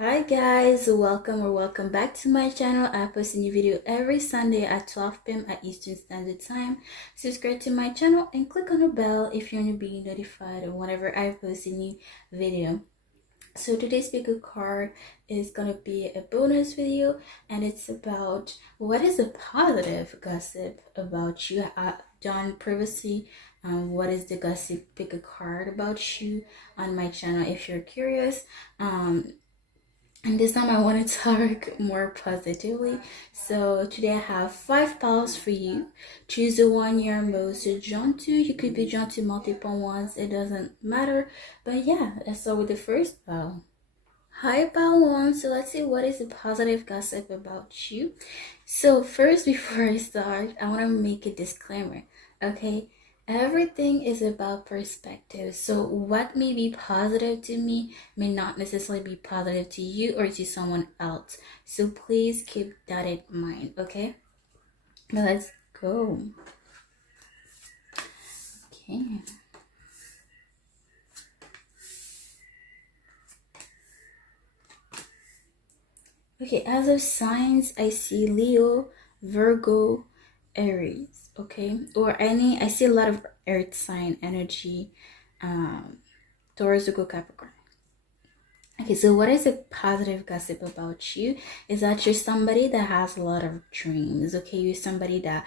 Hi guys, welcome back to my channel. I post a new video every Sunday at 12 p.m. at Eastern Standard Time. Subscribe to my channel and click on the bell if you want to be notified whenever I post a new video. So today's pick a card is gonna be a bonus video, and it's about what is the positive gossip about you done previously. What is the gossip pick a card about you on my channel if you're curious. And this time I want to talk more positively. So today I have 5 piles for you. Choose the one you're most drawn to. You could be drawn to multiple ones. It doesn't matter. But yeah, let's start with the first pile. Hi, pile one. So let's see what is the positive gossip about you. So first, before I start, I want to make a disclaimer. Okay. Everything is about perspective. So what may be positive to me may not necessarily be positive to you or to someone else. So please keep that in mind, okay? Now let's go. Okay. Okay, as of signs, I see Leo, Virgo, Aries. Okay, or I see a lot of earth sign energy, Taurus, Virgo, Capricorn. Okay, so what is a positive gossip about you is that you're somebody that has a lot of dreams. Okay, you're somebody that,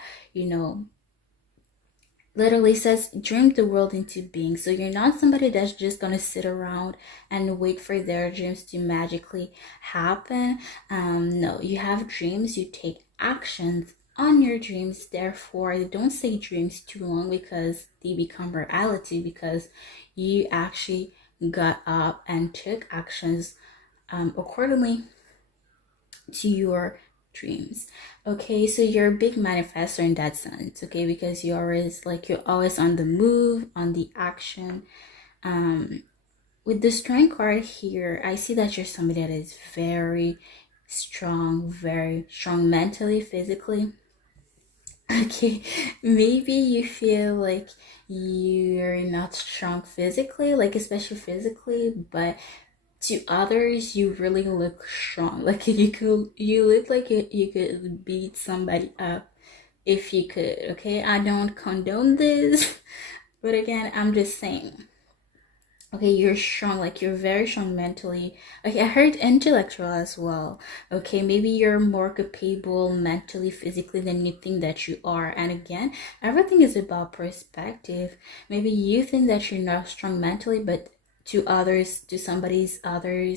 literally says dream the world into being. So you're not somebody that's just gonna sit around and wait for their dreams to magically happen. No, you have dreams, you take actions on your dreams. Therefore, don't say dreams too long because they become reality, because you actually got up and took actions accordingly to your dreams. Okay, so you're a big manifestor in that sense. Okay, because you're always on the move, on the action. With the strength card here, I see that you're somebody that is very strong mentally, physically. Okay, maybe you feel like you're not strong physically, like especially physically, but to others you really look strong. Like you look like you could beat somebody up if you could. Okay, I don't condone this, but again, I'm just saying. Okay, you're strong, like you're very strong mentally. Okay, I heard intellectual as well. Okay, maybe you're more capable mentally, physically than you think that you are. And again, everything is about perspective. Maybe you think that you're not strong mentally, but to others, to somebody's other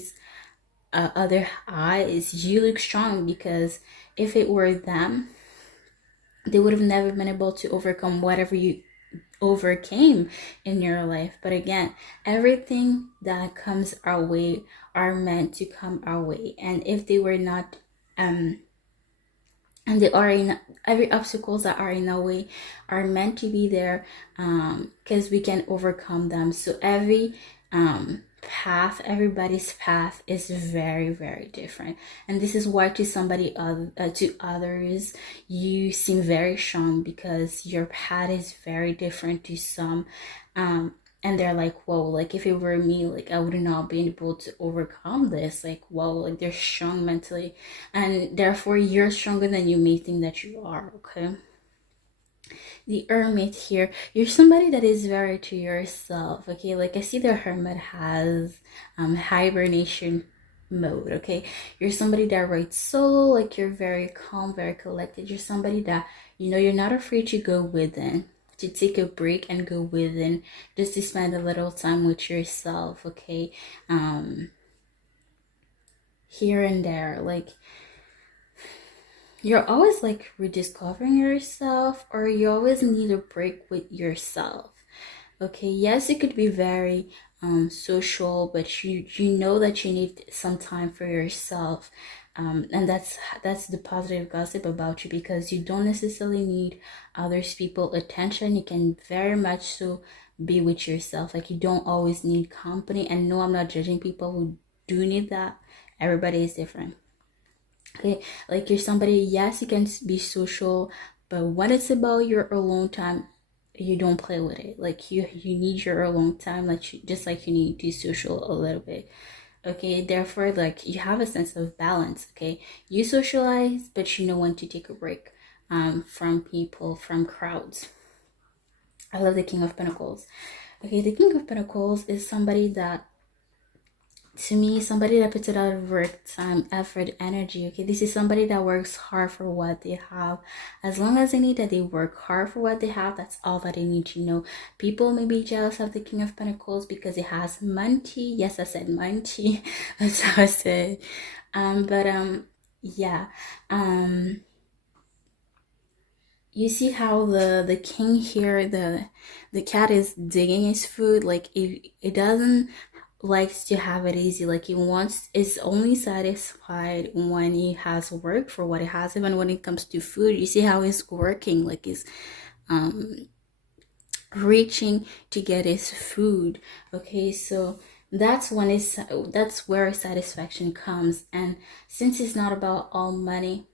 eyes, you look strong, because if it were them, they would have never been able to overcome whatever you overcame in your life. But again, everything that comes our way are meant to come our way, and if they were not and they are in every obstacles that are in our way are meant to be there, because we can overcome them. So every everybody's path is very, very different, and this is why to others you seem very strong, because your path is very different to some, and they're like, whoa, like if it were me, like I would not be able to overcome this. Like, whoa, like they're strong mentally, and therefore you're stronger than you may think that you are. Okay, the hermit here, you're somebody that is very to yourself. Okay, like I see the hermit has hibernation mode. Okay, you're somebody that writes solo, like you're very calm, very collected. You're somebody that, you're not afraid to go within, to take a break and go within, just to spend a little time with yourself. Okay, here and there, like you're always like rediscovering yourself, or you always need a break with yourself. Okay, yes, it could be very social, but you know that you need some time for yourself. And that's the positive gossip about you, because you don't necessarily need others people attention. You can very much so be with yourself. Like you don't always need company. And no, I'm not judging people who do need that. Everybody is different. Okay, like you're somebody, yes, you can be social, but when it's about your alone time, you don't play with it. Like you need your alone time, like just like you need to social a little bit. Okay, therefore, like, you have a sense of balance. Okay, you socialize, but you know when to take a break from people, from crowds. I love the King of Pentacles. Okay, the King of Pentacles is somebody that, to me, somebody that puts a lot of work, time, effort, energy. Okay, this is somebody that works hard for what they have. As long as they need that they work hard for what they have, that's all that they need to know. People may be jealous of the King of Pentacles because it has money. Yes, I said money. That's how I said. But yeah. You see how the king here, the cat is digging his food. Like, it doesn't likes to have it easy. Like, he wants, is only satisfied when he has worked for what he has. Even when it comes to food, you see how he's working, like he's reaching to get his food. Okay, so that's where satisfaction comes. And since it's not about all money,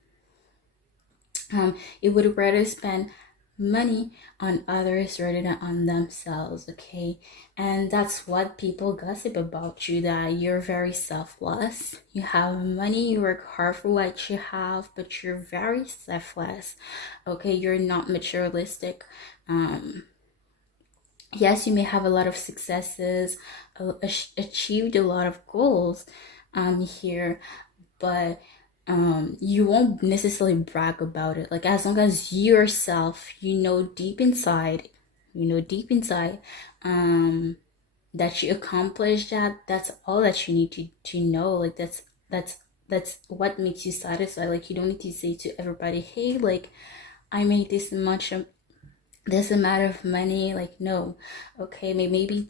it would rather spend money on others rather than on themselves. Okay, and that's what people gossip about you, that you're very selfless. You have money, you work hard for what you have, but you're very selfless. Okay, you're not materialistic. Yes, you may have a lot of successes, achieved a lot of goals here, but you won't necessarily brag about it. Like, as long as you yourself, you know deep inside that you accomplished that, that's all that you need to know. Like, that's what makes you satisfied. Like, you don't need to say to everybody, hey, like, I made this amount of money. Like, no. Okay, maybe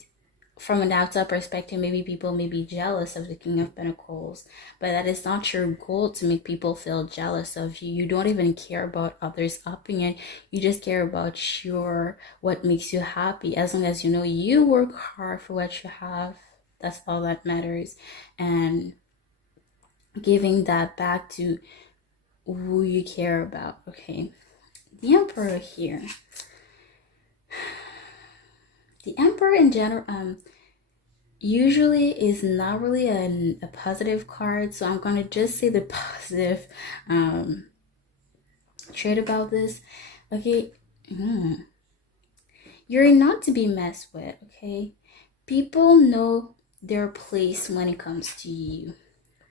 from an outside perspective, maybe people may be jealous of the King of Pentacles, but that is not your goal, to make people feel jealous of you. You don't even care about others' opinion. You just care about what makes you happy. As long as you know you work hard for what you have, that's all that matters. And giving that back to who you care about. Okay, the Emperor here. The Emperor in general usually is not really a positive card, so I'm gonna just say the positive trait about this. Okay, you're not to be messed with. Okay, people know their place when it comes to you.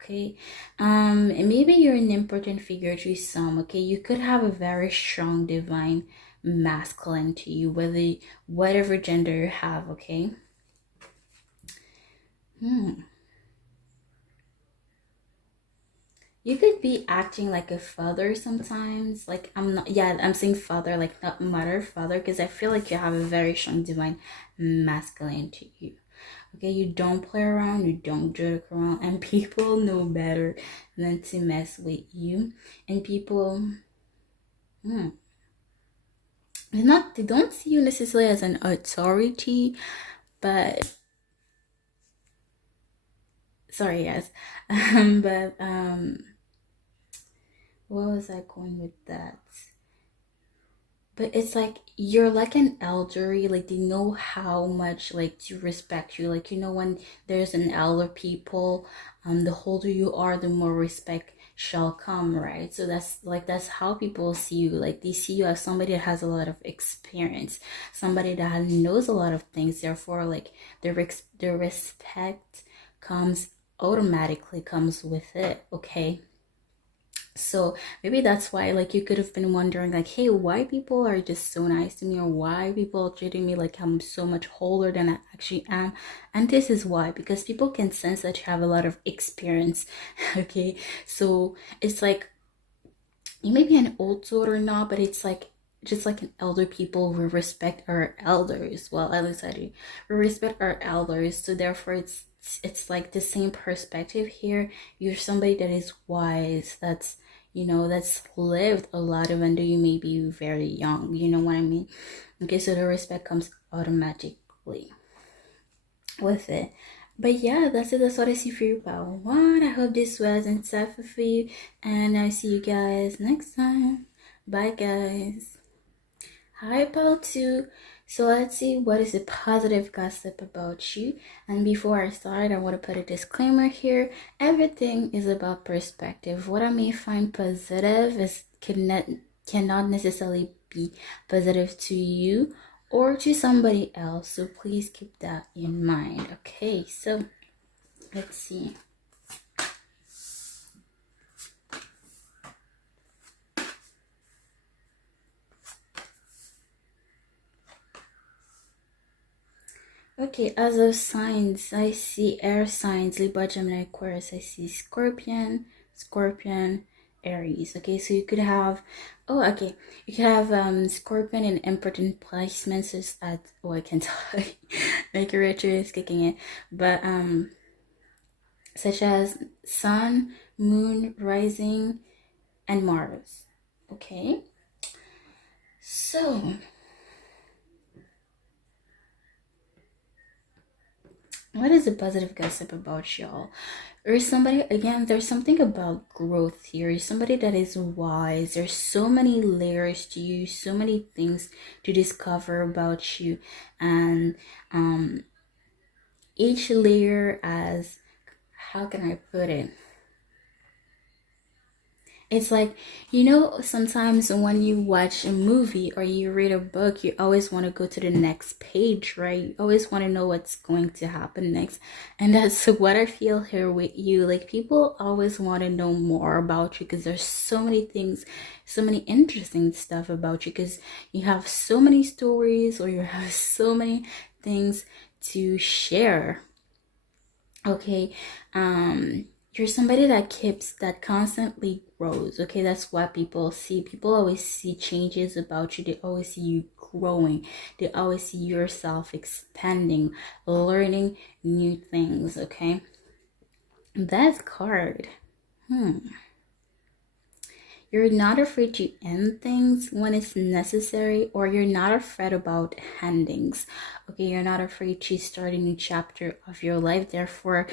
Okay, and maybe you're an important figure to some. Okay, you could have a very strong divine masculine to you, whatever gender you have. Okay. You could be acting like a father sometimes. Like, I'm saying father, like not mother, father, because I feel like you have a very strong divine masculine to you. Okay, you don't play around, you don't joke around, and people know better than to mess with you. And people, they don't see you necessarily as an authority, but sorry, yes, but where was I going with that? But it's like you're like an elderly, like they know how much like to respect you. Like, when there's an elder people, the older you are, the more respect shall come, right? So that's how people see you. Like, they see you as somebody that has a lot of experience, somebody that knows a lot of things. Therefore, like, the respect comes automatically, comes with it. Okay, so maybe that's why, like, you could have been wondering, like, hey, why people are just so nice to me, or why people are treating me like I'm so much older than I actually am. And this is why, because people can sense that you have a lot of experience. Okay, so it's like you may be an old soul or not, but it's like, just like an elder people, we respect our elders. Well, at least I do. We respect our elders, so therefore it's like the same perspective here. You're somebody that is wise, that's lived a lot, even though you may be very young. You know what I mean? Okay, so the respect comes automatically with it. But yeah, that's it. That's what I see for you, Power One. I hope this was insightful for you, and I'll see you guys next time. Bye, guys. Hi, Power Two. So let's see what is the positive gossip about you. And before I start, I want to put a disclaimer here. Everything is about perspective. What I may find positive is cannot necessarily be positive to you or to somebody else. So please keep that in mind. Okay, so let's see. Okay, as of signs, I see air signs, Libra, Gemini, Aquarius. I see Scorpion, Aries. Okay, so you could have, oh, okay, you could have Scorpion in important placements, such as, oh, I can tell, Mercury is kicking it, but such as Sun, Moon, Rising, and Mars. Okay, so what is the positive gossip about y'all? There's somebody, again, there's something about growth here. Somebody that is wise. There's so many layers to you, so many things to discover about you. And each layer as, how can I put it? It's like, you know, sometimes when you watch a movie or you read a book, you always want to go to the next page, right? You always want to know what's going to happen next. And that's what I feel here with you. Like, people always want to know more about you because there's so many things, so many interesting stuff about you because you have so many stories or you have so many things to share. Okay, you're somebody that constantly grows. Okay, that's what people see. People always see changes about you. They always see you growing. They always see yourself expanding, learning new things. Okay, that card. You're not afraid to end things when it's necessary, or you're not afraid about endings. Okay, you're not afraid to start a new chapter of your life. Therefore,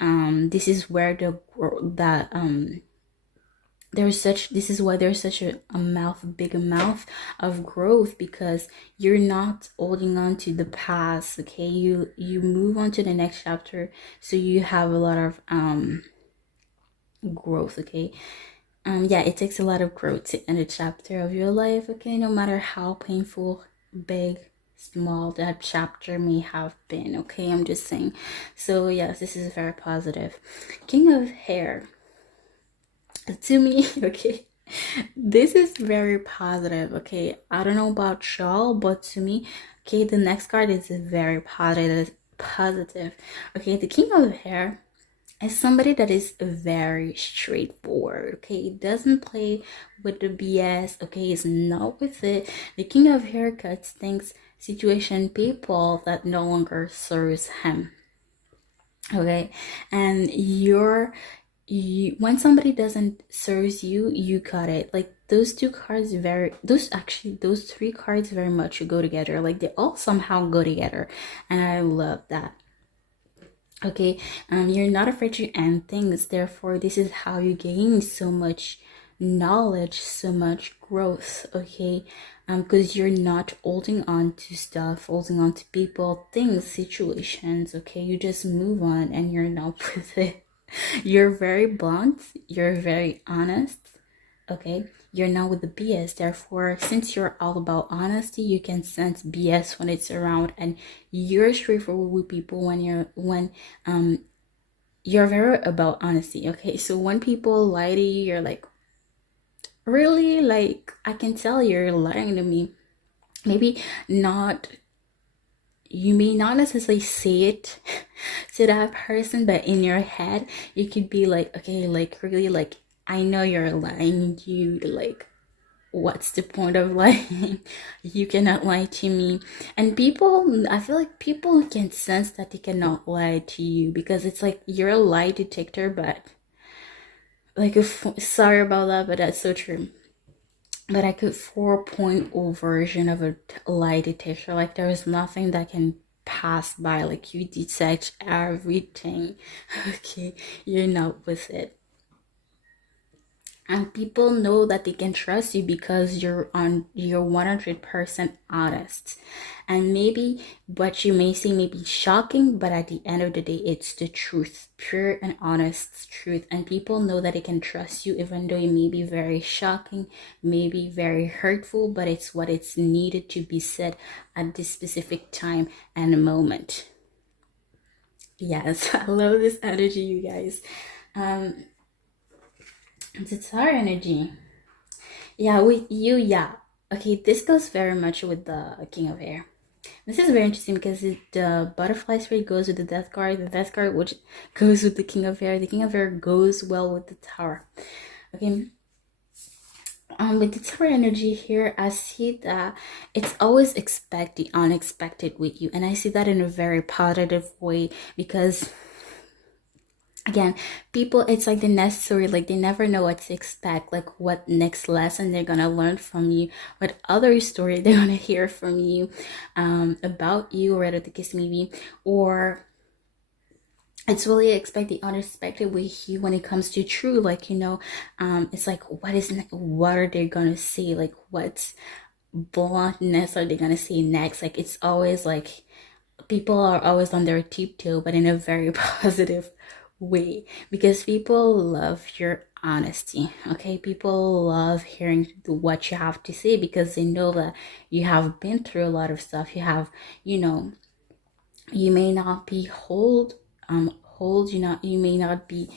this is where this is why there's such a big amount of growth, because you're not holding on to the past. Okay, you move on to the next chapter, so you have a lot of growth. Okay, yeah, it takes a lot of growth to end a chapter of your life. Okay, no matter how painful, big, small that chapter may have been. Okay, I'm just saying. So yes, this is very positive. King of Hair, to me, okay, this is very positive. Okay, I don't know about y'all, but to me, okay, the next card is very positive. Okay, the King of Hair is somebody that is very straightforward. Okay, doesn't play with the BS. Okay, is not with it. The King of Haircuts thinks situation, people that no longer serves him. Okay, and when somebody doesn't serves you, you cut it. Like, those three cards very much go together. Like, they all somehow go together, and I love that. Okay, you're not afraid to end things. Therefore, this is how you gain so much knowledge, so much growth. Okay, because you're not holding on to stuff, holding on to people, things, situations. Okay, you just move on and you're not with it. You're very blunt, you're very honest. Okay, you're not with the BS. Therefore, since you're all about honesty, you can sense BS when it's around, and you're straightforward with people when you're very about honesty. Okay, so when people lie to you, you're like, really? Like, I can tell you're lying to me. Maybe not, you may not necessarily say it to that person, but in your head you could be like, okay, like, really, like, I know you're lying. You, like, what's the point of lying? You cannot lie to me. And people, I feel like people can sense that they cannot lie to you, because it's like you're a lie detector. But like, sorry about that, but that's so true. But like a 4.0 version of a lie detector. Like, there is nothing that can pass by. Like, you detect everything. Okay, you're not with it. and people know that they can trust you because you're 100% honest. And maybe what you may say may be shocking, but at the end of the day, it's the truth, pure and honest truth. And people know that they can trust you, even though it may be very shocking, maybe very hurtful, but it's what it's needed to be said at this specific time and moment. Yes, I love this energy, you guys. um it's a Taurus energy. Yeah, with you, yeah. Okay, this goes very much with the King of Air. This is very interesting because the butterfly spirit goes with the death card which goes with the King of Air. The King of Air goes well with the Tower. Okay, with the Tower energy here, I see that it's always expect the unexpected with you, and I see that in a very positive way because again, people, it's like the necessary, like they never know what to expect, like what next lesson they're gonna learn from you, what other story they're gonna hear from you, about you, or whatever the case may be. Or it's really expect the unexpected with you when it comes to true, like, it's like what are they gonna say, like what bluntness are they gonna say next. Like it's always like people are always on their tiptoe, but in a very positive way, because people love your honesty. Okay, people love hearing what you have to say because they know that you have been through a lot of stuff. You have, you know, you may not be you may not be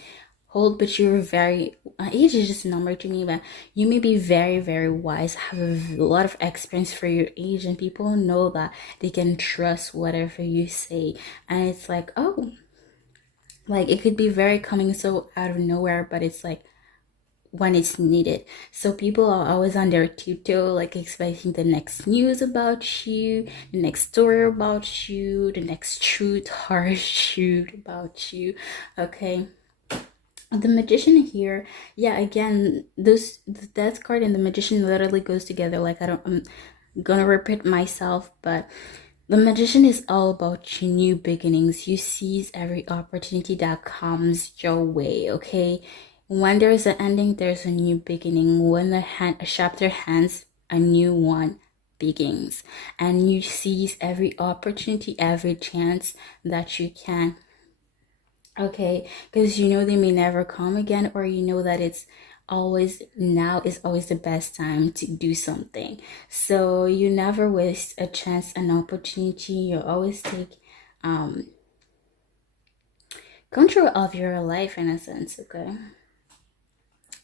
hold, but you're very age is just a number to me, but you may be very, very wise, have a lot of experience for your age, and people know that they can trust whatever you say. And it's like, oh, like it could be very coming so out of nowhere, but it's like when it's needed. So people are always on their tiptoe, like expecting the next news about you, the next story about you, the next truth, harsh truth about you. Okay, the Magician here, yeah, again, those the Death card and the Magician literally goes together. Like I'm gonna repeat myself, but the Magician is all about your new beginnings. You seize every opportunity that comes your way. Okay, when there's an ending, there's a new beginning. When a chapter ends, a new one begins, and you seize every opportunity, every chance that you can. Okay, because you know they may never come again, or you know that it's always now is always the best time to do something. So you never waste a chance, an opportunity. You always take um control of your life in a sense, okay?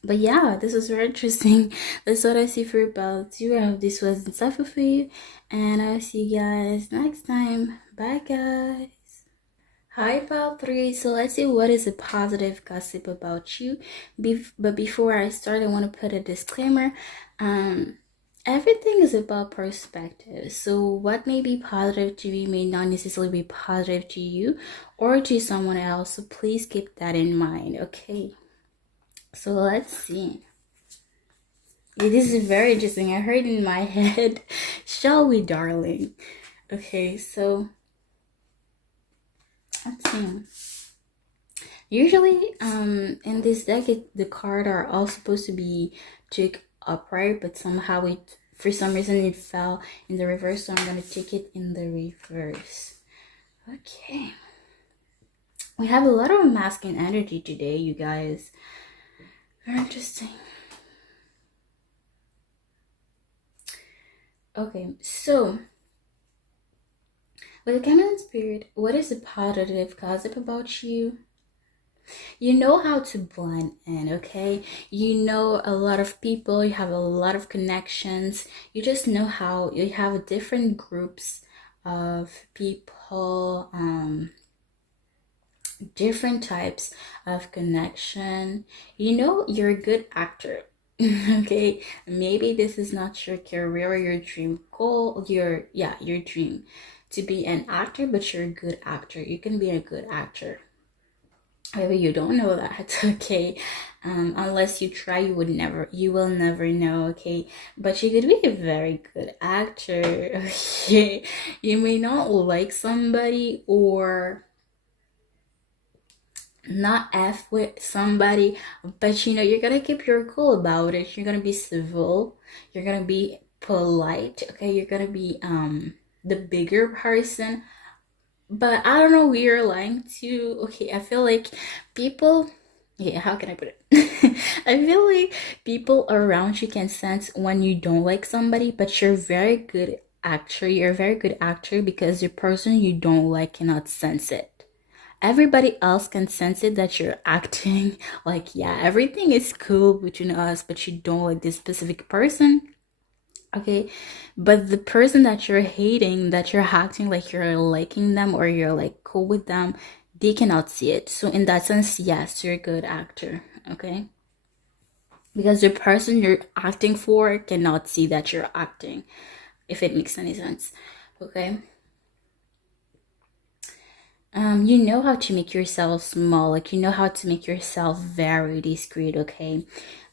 But yeah, this was very interesting. That's what I see for about you. I hope this was insightful for you, and I'll see you guys next time. Bye, guys. Hi, Pal 3. So let's see what is a positive gossip about you. But before I start, I want to put a disclaimer. Everything is about perspective. So what may be positive to me may not necessarily be positive to you or to someone else. So please keep that in mind, okay? So let's see. This is very interesting. I heard in my head, shall we, darling? Okay, so let's see. Usually, in this deck, the cards are all supposed to be took upright, but somehow for some reason, it fell in the reverse. So I'm gonna take it in the reverse. Okay. We have a lot of masculine energy today, you guys. Very interesting. Okay, so with the Cameron Spirit, what is the positive gossip about you? You know how to blend in, okay? You know a lot of people, you have a lot of connections. You just know how you have different groups of people, different types of connection. You know you're a good actor. Okay, maybe this is not your career or your dream goal, your dream to be an actor, but you're a good actor. You can be a good actor. Maybe you don't know that, okay? Unless you try, you will never know, okay? But you could be a very good actor, okay? You may not like somebody, or not F with somebody, but you're gonna keep your cool about it. You're gonna be civil, you're gonna be polite, okay? You're gonna be the bigger person. But I don't know who you're lying to. Okay, I feel like people, yeah, how can I put it? I feel like people around you can sense when you don't like somebody, but you're very good actor. You're a very good actor because the person you don't like cannot sense it. Everybody else can sense it that you're acting like, yeah, everything is cool between us, but you don't like this specific person. Okay, but the person that you're hating, that you're acting like you're liking them or you're like cool with them, they cannot see it. So in that sense, yes, you're a good actor. Okay, because the person you're acting for cannot see that you're acting, if it makes any sense. Okay. You know how to make yourself small, like you know how to make yourself very discreet, okay?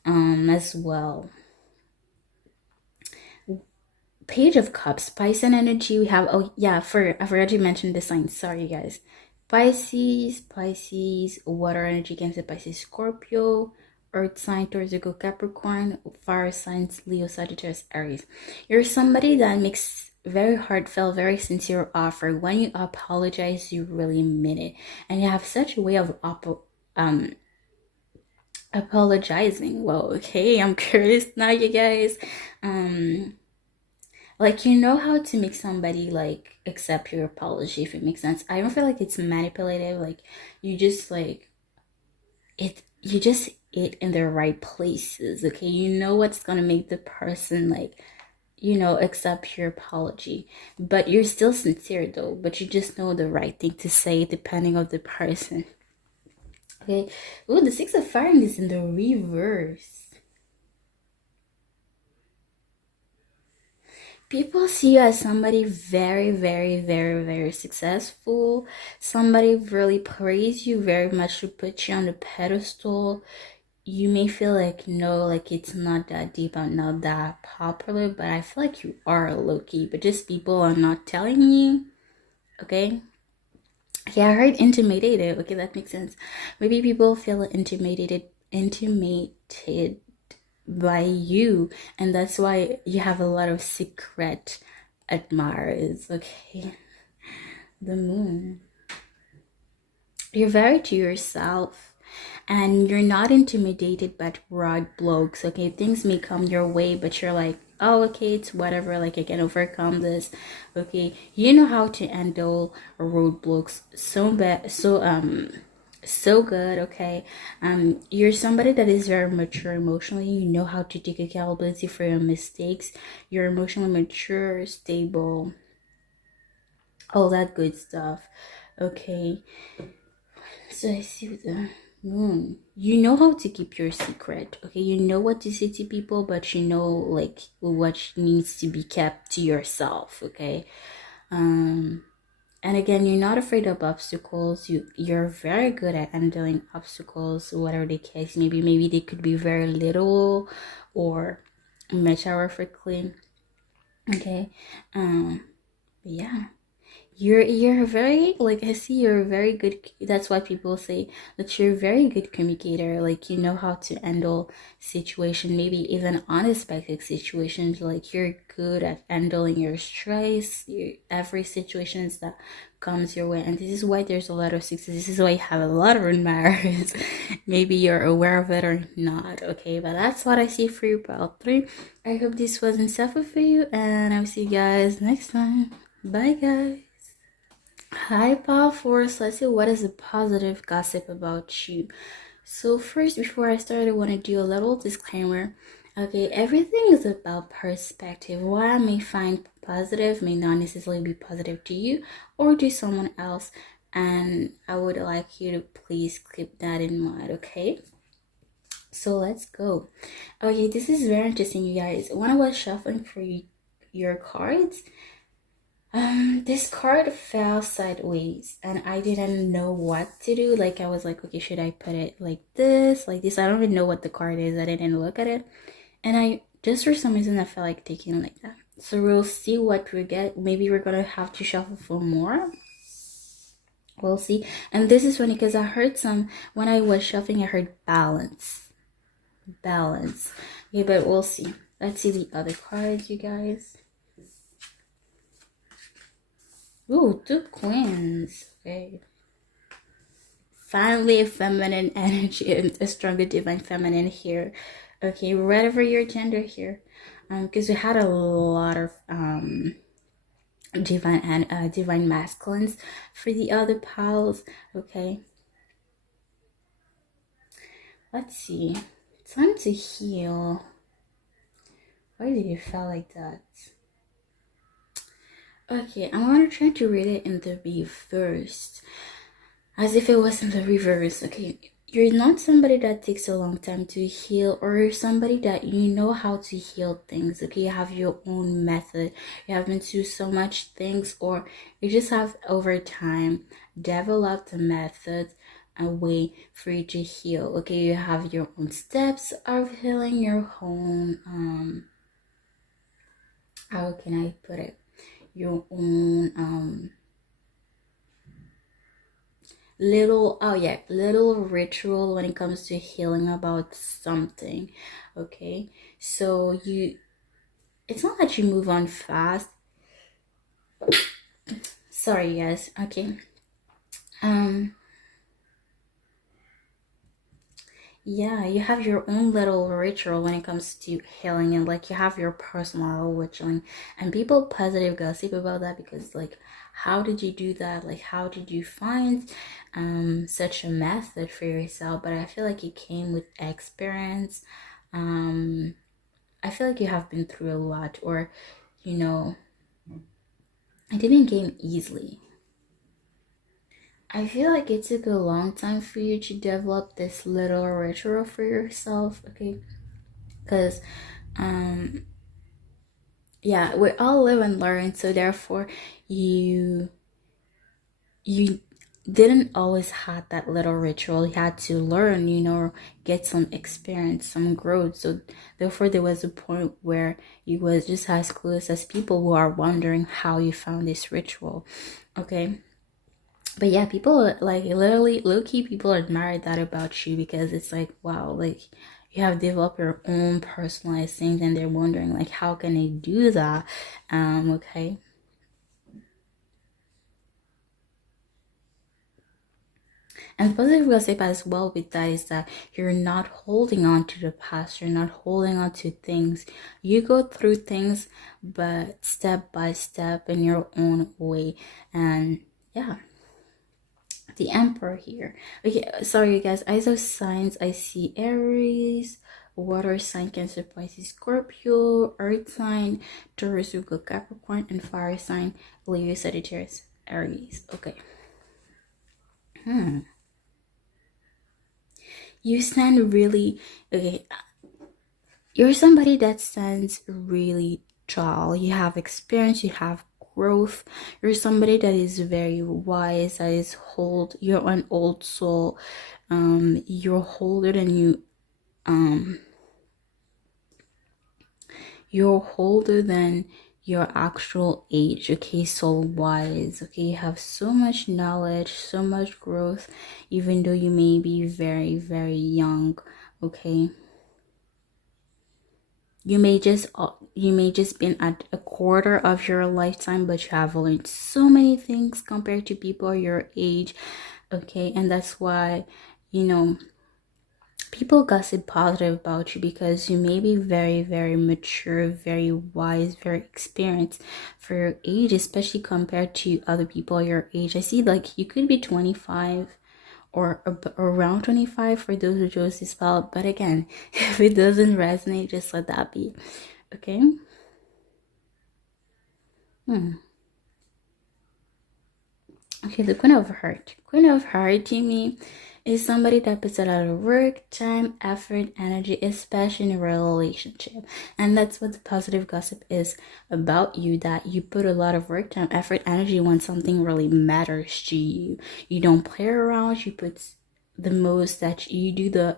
As well. Page of Cups, Pisces energy. We have, oh yeah, I forgot to mention the signs. Sorry, guys. Pisces, water energy, Cancer, Pisces, Scorpio, Earth sign, Taurus, Virgo, Capricorn, fire signs, Leo, Sagittarius, Aries. You're somebody that makes very heartfelt, very sincere offer. When you apologize, you really mean it, and you have such a way of um apologizing. Well, okay, I'm curious now, you guys. Um, like you know how to make somebody like accept your apology, if it makes sense. I don't feel like it's manipulative. Like you just like you just it in the right places. Okay, you know what's gonna make the person like accept your apology, but you're still sincere though, but you just know the right thing to say depending on the person. Okay. Oh, the Six of Fire is in the reverse. People see you as somebody very, very, very, very successful. Somebody really praise you very much to put you on the pedestal. You may feel like no, like it's not that deep, I'm not that popular, but I feel like you are low-key, but just people are not telling you. Okay. Yeah, I heard intimidated. Okay, that makes sense. Maybe people feel intimidated by you, and that's why you have a lot of secret admirers. Okay, the moon, you're very to yourself and you're not intimidated by roadblocks. Okay, things may come your way, but you're like, oh, okay, it's whatever, like I can overcome this. Okay, you know how to handle roadblocks so bad, so good. Okay, you're somebody that is very mature emotionally. You know how to take accountability for your mistakes. You're emotionally mature, stable, all that good stuff. Okay, so I see the moon. You know how to keep your secret. Okay, you know what to say to people, but you know like what needs to be kept to yourself. Okay, and again, you're not afraid of obstacles. You're very good at handling obstacles, whatever the case. Maybe they could be very little or metaphorically. Okay, yeah. You're very, like I see you're a very good, that's why people say that you're a very good communicator. Like you know how to handle situation, maybe even unexpected situations. Like you're good at handling your stress, every situations that comes your way, and this is why there's a lot of success. This is why you have a lot of admirers. Maybe you're aware of it or not. Okay, but that's what I see for you, about 3. I hope this was insightful for you, and I'll see you guys next time. Bye guys. Hi, Power Force. Let's see what is a positive gossip about you. So first, before I start, I want to do a little disclaimer. Okay, everything is about perspective. What I may find positive may not necessarily be positive to you or to someone else, and I would like you to please keep that in mind. Okay. So let's go. Okay, this is very interesting, you guys. When I was shuffling for your cards, this card fell sideways and I didn't know what to do. Like I was like, okay, should I put it like this, like this? I don't even know what the card is. I didn't look at it. And I just for some reason I felt like taking it like that. So we'll see what we get. Maybe we're gonna have to shuffle for more. We'll see. And this is funny because I heard some, when I was shuffling, I heard balance. Balance. Yeah, but we'll see. Let's see the other cards, you guys. Ooh, 2 queens. Okay. Finally, a feminine energy and a stronger divine feminine here. Okay, whatever your gender here. Because we had a lot of divine and divine masculines for the other piles. Okay. Let's see. Time to heal. Why did you feel like that? Okay, I'm gonna try to read it in the reverse. As if it was in the reverse. Okay, you're not somebody that takes a long time to heal, or you're somebody that you know how to heal things. Okay, you have your own method. You have been through so much things, or you just have over time developed a method, a way for you to heal. Okay, you have your own steps of healing, your own how can I put it? Your own little ritual when it comes to healing about something. Okay, so it's not that you move on fast. Sorry guys. Okay, yeah, you have your own little ritual when it comes to healing, and like you have your personal ritual, and people positive gossip about that because like, how did you do that? Like, how did you find such a method for yourself? But I feel like it came with experience. I feel like you have been through a lot, or you know, it didn't came easily. I feel like it took a long time for you to develop this little ritual for yourself, okay? Because, yeah, we all live and learn, so therefore, you you didn't always have that little ritual. You had to learn, get some experience, some growth. So therefore, there was a point where you was just as close as people who are wondering how you found this ritual, okay? But yeah, people like literally low-key people admire that about you because it's like, wow, like you have developed your own personalized things, and they're wondering like, how can they do that? Okay. And positive gossip as well with that is that you're not holding on to the past, you're not holding on to things. You go through things, but step by step in your own way. And yeah, the Emperor here. Okay, sorry guys. I saw signs. I see Aries, water sign, Cancer, Pisces, Scorpio, earth sign, Taurus, Virgo, Capricorn, and fire sign, Leo, Sagittarius, Aries. Okay. You stand really okay. You're somebody that stands really tall. You have experience, you have growth. You're somebody that is very wise, that is you're an old soul. You're older than you're older than your actual age, okay? So wise, okay? You have so much knowledge, so much growth, even though you may be very, very young, okay? You may just been at a quarter of your lifetime, but you have learned so many things compared to people your age, okay? And that's why, people gossip positive about you because you may be very, very mature, very wise, very experienced for your age, especially compared to other people your age. I see like you could be 25 or around 25 for those who chose this spell, but again, if it doesn't resonate, just let that be, okay? Okay, the Queen of Heart. Queen of Heart to me is somebody that puts a lot of work, time, effort, energy, especially in a relationship. And that's what the positive gossip is about you, that you put a lot of work, time, effort, energy when something really matters to you. You don't play around, you put the most that you do the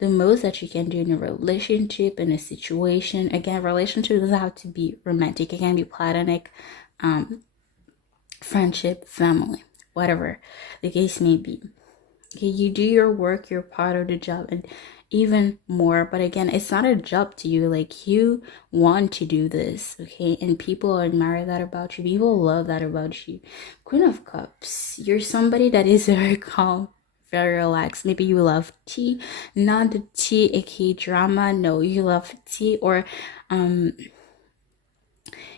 most that you can do in a relationship, in a situation. Again, relationship doesn't have to be romantic. It can be platonic, friendship, family, whatever the case may be. Okay, you do your work, you're part of the job, and even more. But again, it's not a job to you. Like, you want to do this, okay? And people admire that about you. People love that about you. Queen of Cups, you're somebody that is very calm, very relaxed. Maybe you love tea, not the tea, aka drama. No, you love tea, or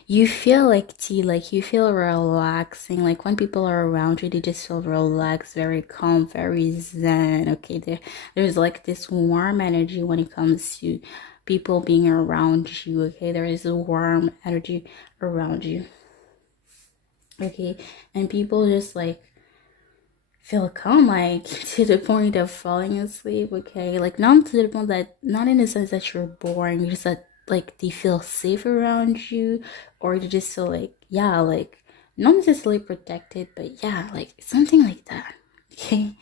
you feel like tea, like you feel relaxing. Like when people are around you, they just feel relaxed, very calm, very zen. Okay, there's like this warm energy when it comes to people being around you. Okay, there is a warm energy around you. Okay, and people just like feel calm, like to the point of falling asleep. Okay, like not to the point that, not in the sense that you're boring, just that like they feel safe around you, or they just feel like, yeah, like not necessarily protected, but yeah, like something like that. Okay,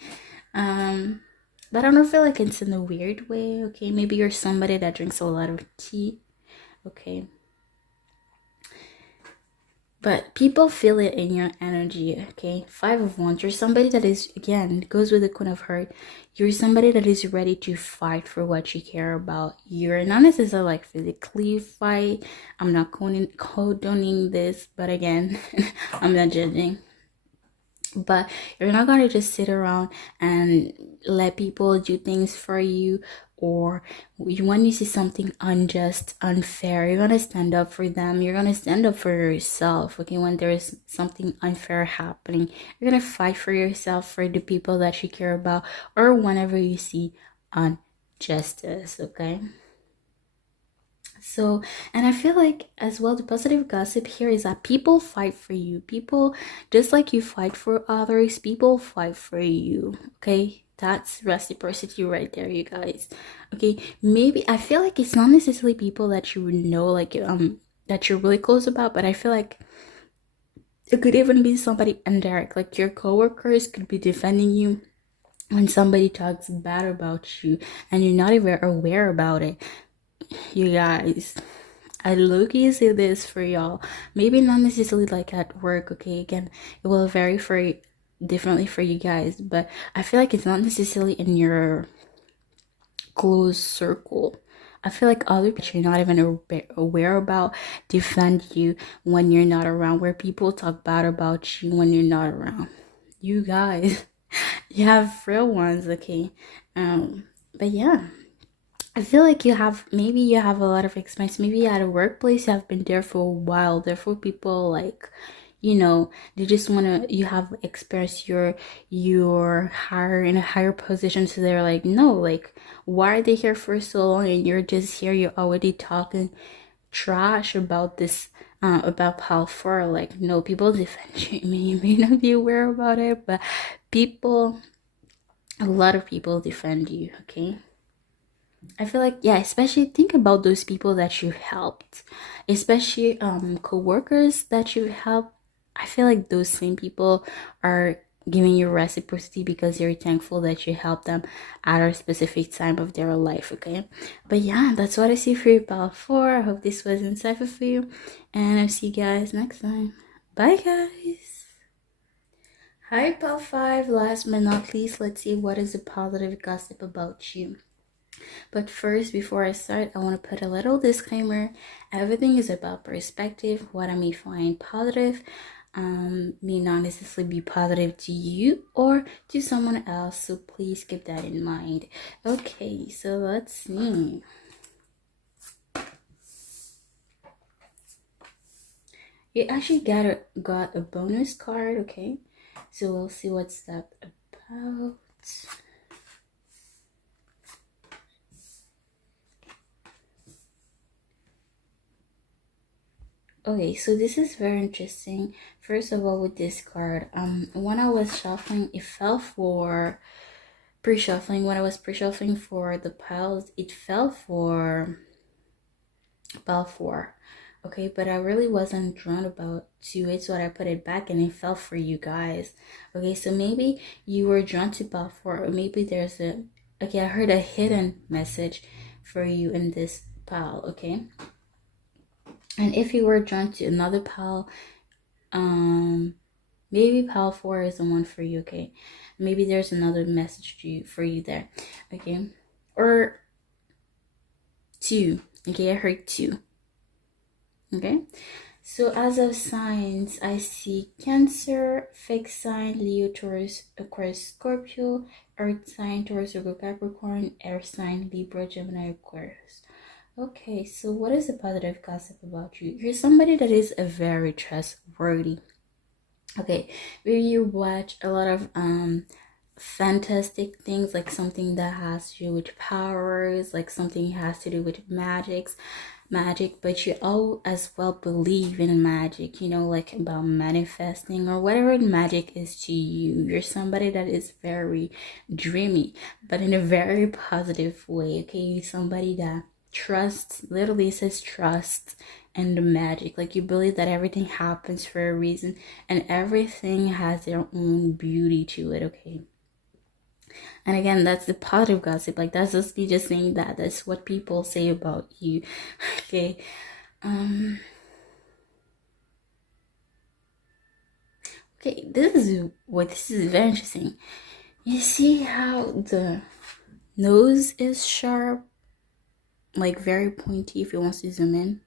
but I don't feel like it's in a weird way. Okay, maybe you're somebody that drinks a lot of tea. Okay, but people feel it in your energy. Okay, 5 of Wands, you're somebody that is, again, goes with the Queen of Hearts, you're somebody that is ready to fight for what you care about. You're not necessarily like physically fight. I'm not condoning this, but again, I'm not judging. But you're not gonna just sit around and let people do things for you, or when you see something unjust, unfair, you're gonna stand up for them. You're gonna stand up for yourself. Okay, when there is something unfair happening, you're gonna fight for yourself, for the people that you care about, or whenever you see injustice. Okay, so, and I feel like as well, the positive gossip here is that people fight for you. People, just like you fight for others, people fight for you. Okay, that's reciprocity right there, you guys. Okay, maybe I feel like it's not necessarily people that you know, like that you're really close about, but I feel like it could even be somebody indirect, like your coworkers could be defending you when somebody talks bad about you and you're not even aware about it. You guys, I low-key say this for y'all. Maybe not necessarily like at work, okay? Again, it will vary for differently for you guys, but I feel like it's not necessarily in your close circle. I feel like other people you're not even aware about defend you when you're not around, where people talk bad about you when you're not around. You guys, you have real ones, okay? But yeah. I feel like maybe you have a lot of experience. Maybe at a workplace you have been there for a while. Therefore, people like, they just wanna, you have experienced your higher in a higher position. So they're like, no, like, why are they here for so long and you're just here? You're already talking trash about this, about Pal 4. Like, no, people defend you. You may not be aware about it, but a lot of people defend you. Okay. I feel like, yeah, especially think about those people that you helped, especially co-workers that you helped. I feel like those same people are giving you reciprocity because you're thankful that you helped them at a specific time of their life. Okay, but yeah, that's what I see for you, Pal 4. I hope this was insightful for you, and I'll see you guys next time. Bye, guys. Hi, Pal 5. Last but not least, let's see what is the positive gossip about you. But first, before I start, I want to put a little disclaimer. Everything is about perspective. What I may find positive may not necessarily be positive to you or to someone else. So please keep that in mind. Okay, so let's see. You actually got a bonus card, okay? So we'll see what's that about. Okay, so this is very interesting. First of all, with this card, when I was shuffling, it fell for pre-shuffling. When I was pre-shuffling for the piles, it fell for pile 4. Okay, but I really wasn't drawn about to it, so I put it back and it fell for you guys. Okay, so maybe you were drawn to pile 4, or maybe there's a, okay, I heard a hidden message for you in this pile, okay? And if you were drawn to another pile, Maybe pile 4 is the one for you, okay? Maybe there's another message for you there, okay? Or 2, okay? I heard 2, okay? So as of signs, I see Cancer, fixed sign, Leo, Taurus, Aquarius, Scorpio, Earth sign, Taurus, Virgo, Capricorn, air sign, Libra, Gemini, Aquarius. Okay, so what is the positive gossip about you? You're somebody that is a very trustworthy. Okay, maybe you watch a lot of fantastic things, like something that has to do with powers, like something has to do with magic, but you all as well believe in magic, you know, like about manifesting or whatever magic is to you. You're somebody that is very dreamy, but in a very positive way, okay? You're somebody that trusts, literally says trust and the magic. Like you believe that everything happens for a reason and everything has their own beauty to it, okay? And again, that's the positive gossip. Like that's just me just saying that. That's what people say about you. Okay. Okay, this is very interesting. You see how the nose is sharp, like very pointy if you want to zoom in.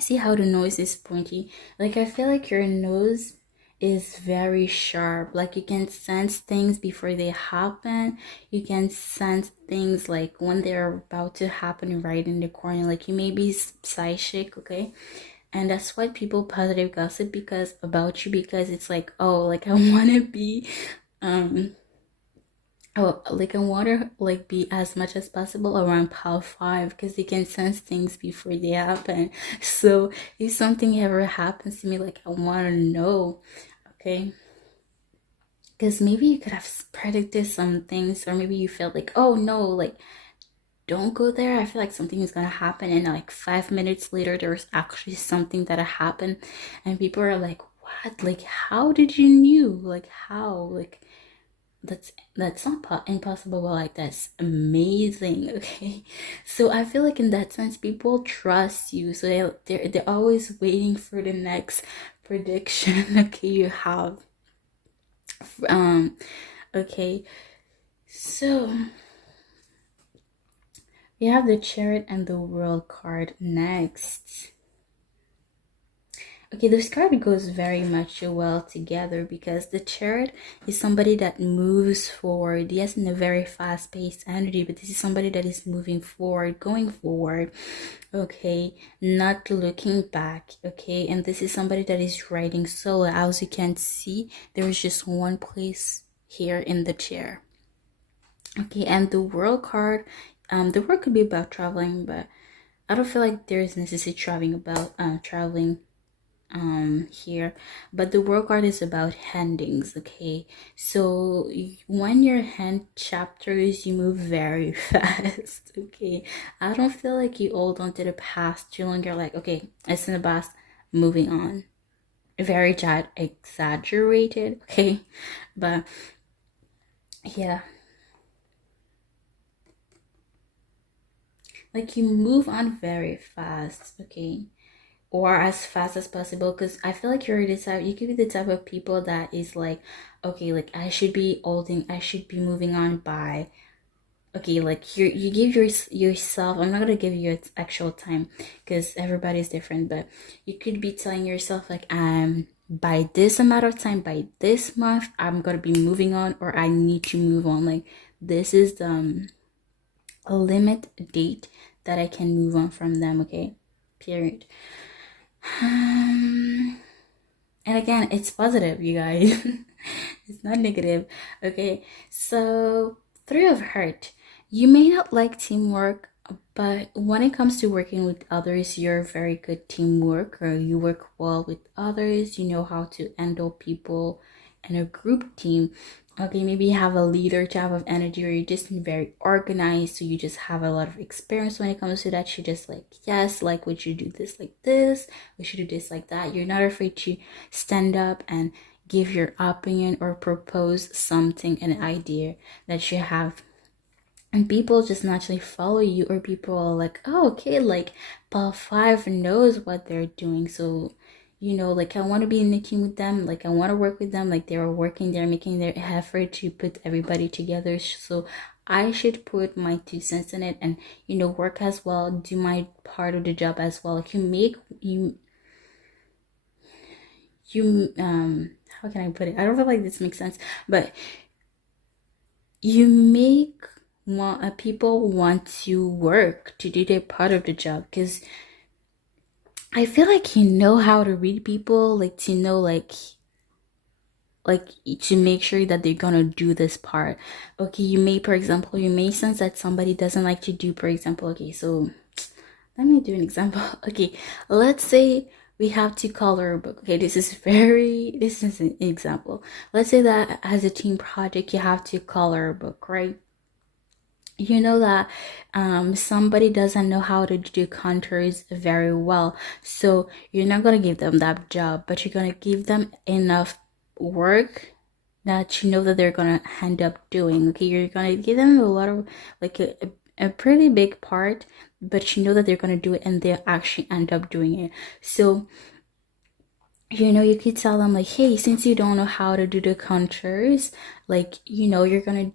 See how the nose is pointy? Like I feel like your nose is very sharp. Like you can sense things before they happen. You can sense things like when they're about to happen right in the corner. Like you may be psychic, okay? And that's why people positive gossip because about you, because it's like, oh, like I want to be like I want to like be as much as possible around pile 5 because they can sense things before they happen. So if something ever happens to me, like I want to know, okay? Because maybe you could have predicted some things, or maybe you felt like, oh no, like don't go there. I feel like something is gonna happen, and like 5 minutes later, there's actually something that happened, and people are like, what? Like, how did you knew? Like, how? Like, that's not impossible, but like that's amazing. Okay, so I feel like in that sense people trust you, so they're always waiting for the next prediction. Okay, you have okay, so we have the Chariot and the World card next. Okay, this card goes very much well together because the Chariot is somebody that moves forward, yes, in a very fast-paced energy, but this is somebody that is moving forward, going forward, okay, not looking back, okay? And this is somebody that is riding solo. As you can see, there is just one place here in the chair, okay? And the World card, the word could be about traveling, but I don't feel like there is necessarily traveling here, but the World card is about endings, okay? So when you're hand chapters, you move very fast, okay? I don't feel like you hold on to the past too long. You're like, okay, it's in the past, moving on. Very exaggerated, okay? But yeah, like you move on very fast, okay? Or as fast as possible, because I feel like you're the type, you could be the type of people that is like, okay, like I should be moving on by, okay, like you give yourself, I'm not gonna give you actual time because everybody's different, but you could be telling yourself like, by this amount of time, by this month, I'm gonna be moving on, or I need to move on. Like this is the a limit date that I can move on from them, okay? Period. And again, it's positive, you guys. It's not negative, okay? So 3 of Heart, you may not like teamwork, but when it comes to working with others, you're a very good teamwork, or you work well with others. You know how to handle people in a group team. Okay, maybe you have a leader type of energy, or you're just very organized, so you just have a lot of experience when it comes to that. You're just like, yes, like we should do this like this, we should do this like that. You're not afraid to stand up and give your opinion or propose something, an idea that you have, and people just naturally follow you, or people are like, oh, okay, like Paul 5 knows what they're doing, so you know, like I want to be in the team with them, like I want to work with them, like they're working, they're making their effort to put everybody together. So I should put my 2 cents in it and, you know, work as well, do my part of the job as well. Like how can I put it? I don't feel like this makes sense, but you make people want to work to do their part of the job, because I feel like you know how to read people, like to know like to make sure that they're gonna do this part. Okay, you may, for example, you may sense that somebody doesn't like to do, for example, okay, so let me do an example. Okay, let's say we have to color a book. Okay, this is an example. Let's say that as a team project, you have to color a book, right? You know that somebody doesn't know how to do contours very well, so you're not gonna give them that job, but you're gonna give them enough work that you know that they're gonna end up doing. Okay, you're gonna give them a lot of, like a pretty big part, but you know that they're gonna do it and they'll actually end up doing it. So you know, you could tell them like, hey, since you don't know how to do the contours, like, you know, you're gonna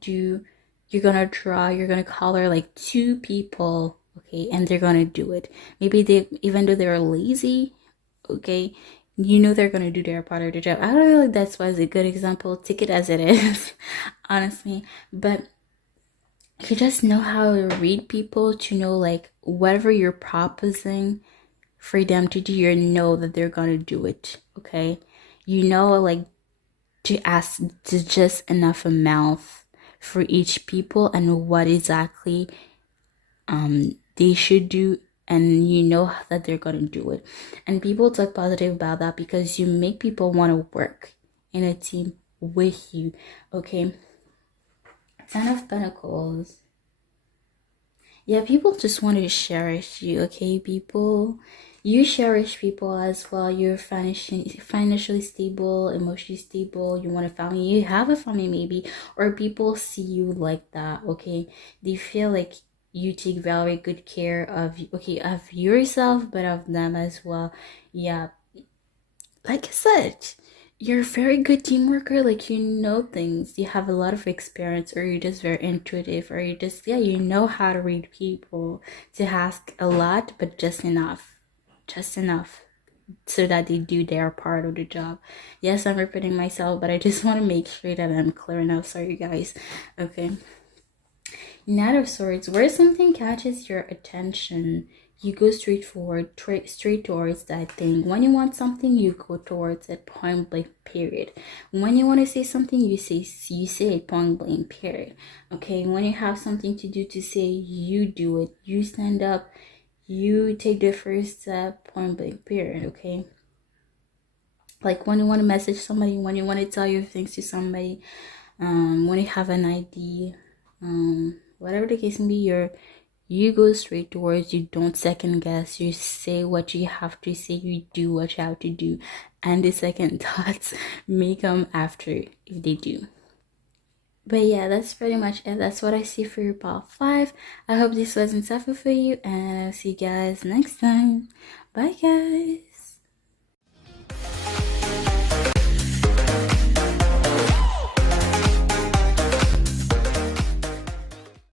draw, you're gonna color like 2 people, okay, and they're gonna do it. Maybe they, even though they're lazy, okay, you know they're gonna do their part of the job. I don't feel like that's why it's a good example. Take it as it is, honestly. But you just know how to read people, to know like whatever you're proposing for them to do, you know that they're gonna do it, okay? You know, like to ask to just enough amount for each people and what exactly they should do, and you know that they're gonna do it. And people talk positive about that because you make people want to work in a team with you, okay? 10 of Pentacles. Yeah, people just want to cherish you, okay? You cherish people as well. You're financially stable, emotionally stable. You want a family. You have a family maybe, or people see you like that, okay? They feel like you take very good care of, okay, of yourself, but of them as well. Yeah, like I said, you're a very good team worker. Like, you know things, you have a lot of experience, or you're just very intuitive, or you just, yeah, you know how to read people, to ask a lot but just enough so that they do their part of the job. Yes, I'm repeating myself, but I just want to make sure that I'm clear enough. Sorry guys. Okay, Knight of Swords. Where something catches your attention, you go straight forward, straight towards that thing. When you want something, you go towards it, point blank, period. When you want to say something, you say it, point blank, period. Okay, when you have something to say, you do it. You stand up, you take the first step, point blank, period. Okay, like when you want to message somebody, when you want to tell your things to somebody, when you have an idea, whatever the case may be, you go straight towards, you don't second guess, you say what you have to say, you do what you have to do, and the second thoughts may come after if they do. But yeah, that's pretty much it. That's what I see for your part 5. I hope this was insightful for you, and I'll see you guys next time. Bye guys.